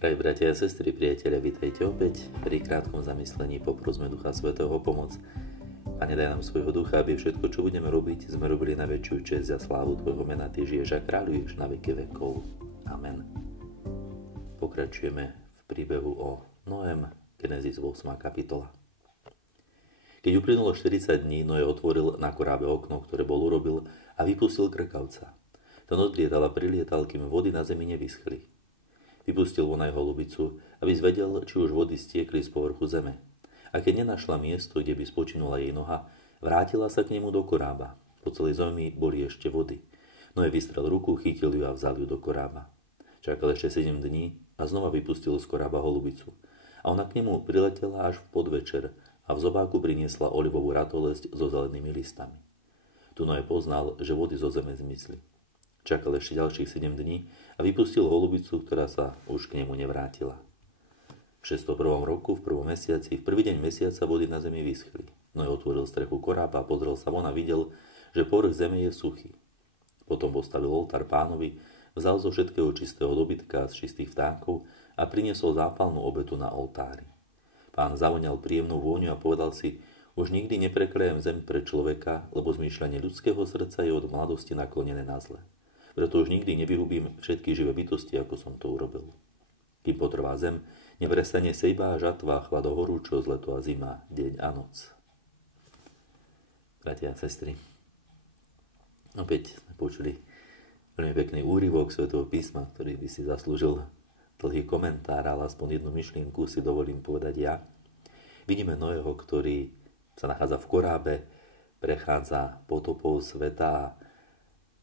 Drahí bratia a sestry, priatelia, vitajte opäť pri krátkom zamyslení. Poprosme Ducha Svätého o pomoc. Pane, daj nám svojho ducha, aby všetko, čo budeme robiť, sme robili na väčšiu česť a slávu Tvojho mena. Ty žiješ a kráľuješ na veky vekov. Amen. Pokračujeme v príbehu o Noém, Genesis 8. kapitola. Keď uplynulo 40 dní, Noé otvoril na korábe okno, ktoré bol urobil, a vypustil krkavca. Ten odlietal a prilietal, kým vody na zemi nevyschli. Vypustil von aj holubicu, aby zvedel, či už vody stiekli z povrchu zeme. A keď nenašla miesto, kde by spočinula jej noha, vrátila sa k nemu do korába. Po celej zemi boli ešte vody. Noé vystrel ruku, chytil ju a vzal ju do korába. Čakal ešte 7 dní a znova vypustil z korába holubicu. A ona k nemu priletela až v podvečer a v zobáku priniesla olivovú ratolesť so zelenými listami. Tu Noé poznal, že vody zo zeme zmizli. Čakal ešte ďalších 7 dní a vypustil holubicu, ktorá sa už k nemu nevrátila. V 601. roku, v prvom mesiaci, v prvý deň mesiaca vody na zemi vyschli. Noé otvoril strechu korába a pozrel sa von a videl, že povrch zeme je suchý. Potom postavil oltár Pánovi, vzal zo všetkého čistého dobytka a z čistých vtákov a priniesol zápalnú obetu na oltári. Pán zavoňal príjemnú vôňu a povedal si: už nikdy nepreklejem zem pre človeka, lebo zmýšľanie ľudského srdca je od mladosti naklonené na zle. Preto už nikdy nevyhubím všetky živé bytosti, ako som to urobil. Kým potrvá zem, neprestane sejba a žatva, chladohorúčosť, leto a zima, deň a noc. Bratia a sestry, opäť sme počuli veľmi pekný úryvok Svätého písma, ktorý by si zaslúžil dlhý komentár, ale aspoň jednu myšlienku si dovolím povedať ja. Vidíme Noého, ktorý sa nachádza v korábe, prechádza potopou sveta a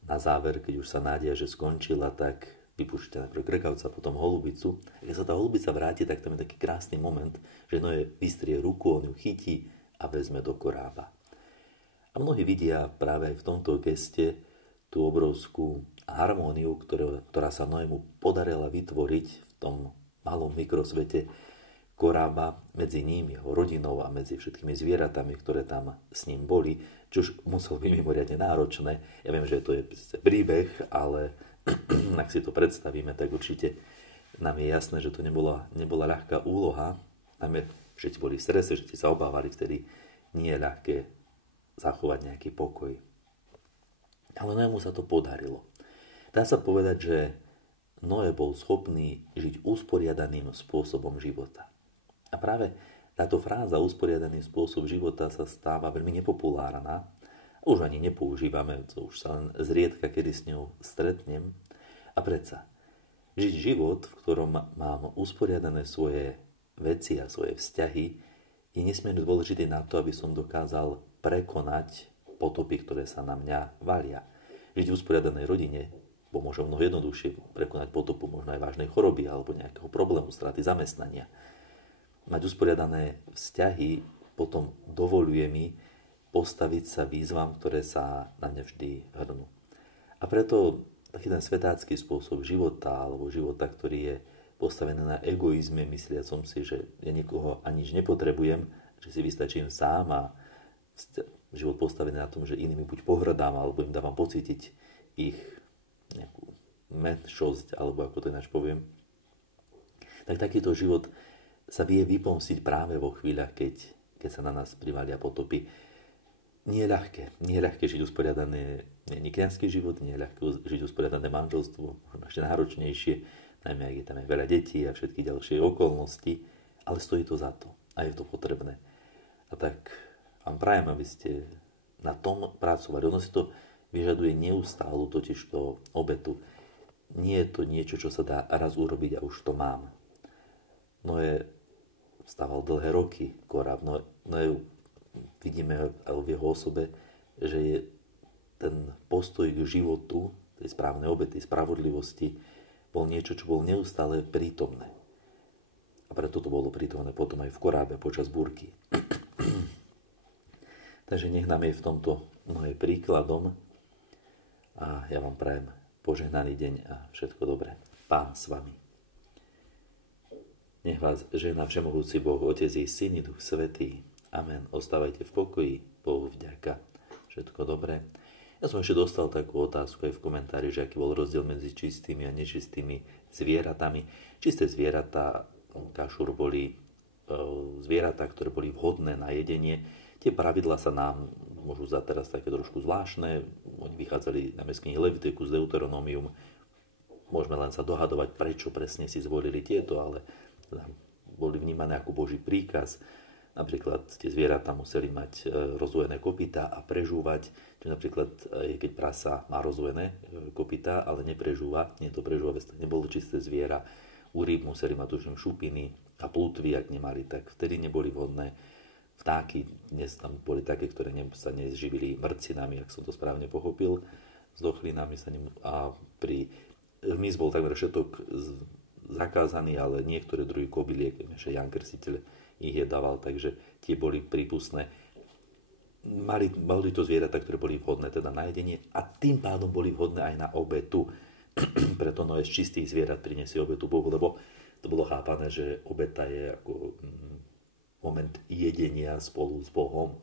na záver, keď už sa nádej, že skončila, tak vypúšťa najprv krkavca, potom holubicu. A keď sa tá holubica vráti, tak tam je taký krásny moment, že Noé vystrie ruku, on ju chytí a vezme do korába. A mnohí vidia práve aj v tomto geste tú obrovskú harmóniu, ktorá sa Noému podarila vytvoriť v tom malom mikrosvete korába medzi ním, jeho rodinou a medzi všetkými zvieratami, ktoré tam s ním boli, čo už muselo byť mimoriadne náročné. Ja viem, že to je príbeh, ale ak si to predstavíme, tak určite nám je jasné, že to nebola ľahká úloha. Najmä všetci boli v strese, všetci sa obávali, vtedy nie je ľahké zachovať nejaký pokoj. Ale Noému sa to podarilo. Dá sa povedať, že Noé bol schopný žiť usporiadaným spôsobom života. A práve táto fráza usporiadaný spôsob života sa stáva veľmi nepopulárna. Už ani nepoužívame, to už sa len zriedka kedy s ňou stretnem. A predsa, žiť život, v ktorom mám usporiadané svoje veci a svoje vzťahy, je nesmierne dôležité na to, aby som dokázal prekonať potopy, ktoré sa na mňa valia. Žiť v usporiadanej rodine pomôže mnoho jednoduchšie prekonať potopu možno aj vážnej choroby alebo nejakého problému, straty zamestnania. Mať usporiadané vzťahy potom dovoľuje mi postaviť sa výzvam, ktoré sa na mňa vždy hrnú. A preto taký ten svetácky spôsob života, alebo života, ktorý je postavený na egoizme, mysliacom si, že ja nikoho aniž nepotrebujem, že si vystačím sám a život postavený na tom, že inými buď pohrdám, alebo im dávam pocítiť ich nejakú menšosť, alebo ako to ináč poviem, tak takýto život sa vie vypomstiť práve vo chvíľach, keď sa na nás privalia potopy. Nie je ľahké žiť usporiadané kňazský život, nie je ľahké žiť usporiadané manželstvo, možno ešte náročnejšie, najmä ak je tam aj veľa detí a všetky ďalšie okolnosti, ale stojí to za to a je to potrebné. A tak vám prajem, aby ste na tom pracovali. Ono si to vyžaduje neustálu totižto obetu. Nie je to niečo, čo sa dá raz urobiť a už to mám. Noé stával dlhé roky koráb. Noé vidíme v jeho osobe, že je ten postoj k životu, tej správnej obety, spravodlivosti, bol niečo, čo bol neustále prítomné. A preto to bolo prítomné potom aj v korábe počas búrky. Takže nech nám je v tomto Noé príkladom a ja vám prajem požehnaný deň a všetko dobré. Pán s vami. Nech vás žehná všemohúci Boh, Otec i Syn i Duch Svätý. Amen. Ostávajte v pokoji. Bohu vďaka. Všetko dobré. Ja som ešte dostal takú otázku aj v komentári, že aký bol rozdiel medzi čistými a nečistými zvieratami. Čisté zvieratá, kašúr, boli zvieratá, ktoré boli vhodné na jedenie. Tie pravidlá sa nám môžu zdať teraz také trošku zvláštne. Oni vychádzali na knihy Leviticus, Deuteronomium. Môžeme len sa dohadovať, prečo presne si zvolili tieto, ale boli vnímané ako Boží príkaz. Napríklad tie zvieratá museli mať rozvojené kopytá a prežúvať. Čiže napríklad, keď prasa má rozvojené kopytá, ale neprežúva, nie to prežúva, to nebolo čisté zviera. U rýb museli mať tuším šupiny a plutvy, ak nemali, tak vtedy neboli vhodné. Vtáky dnes tam boli také, ktoré sa neživili mrcinami, ak som to správne pochopil, s dochlinami sa a pri hmyz bol takmer všetok zakázaný, ale niektoré druhy kobyliek, že Jan Krstiteľ ich jedával, takže tie boli prípustné. Mali to zvieratá, ktoré boli vhodné teda na jedenie a tým pádom boli vhodné aj na obetu. Preto Noé z čistých zvierat prinesie obetu Bohu, lebo to bolo chápané, že obeta je ako moment jedenia spolu s Bohom,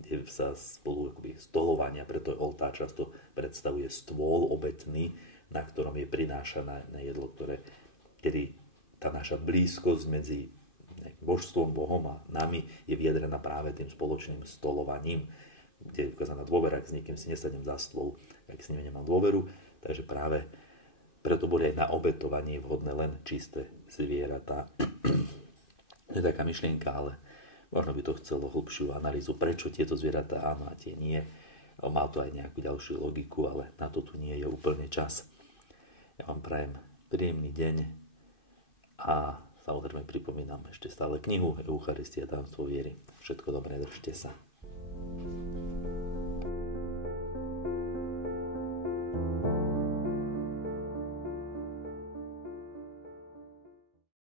kde sa spolu akoby stolovania, preto oltár často predstavuje stôl obetný, na ktorom je prinášané jedlo, kedy tá naša blízkosť medzi božstvom, Bohom a nami je vyjadrená práve tým spoločným stolovaním, kde je ukázaná dôvera, ak s niekým si nesadnem za stôl, ak s ním nemám dôveru. Takže práve preto boli aj na obetovanie vhodné len čisté zvieratá. To je taká myšlienka, ale možno by to chcelo hlbšiu analýzu, prečo tieto zvieratá áno a tie nie. Má to aj nejakú ďalšiu logiku, ale na to tu nie je úplne čas. Ja vám prajem príjemný deň a samozrejme pripomínam ešte stále knihu Eucharistia, tajomstvo viery. Všetko dobré, držte sa.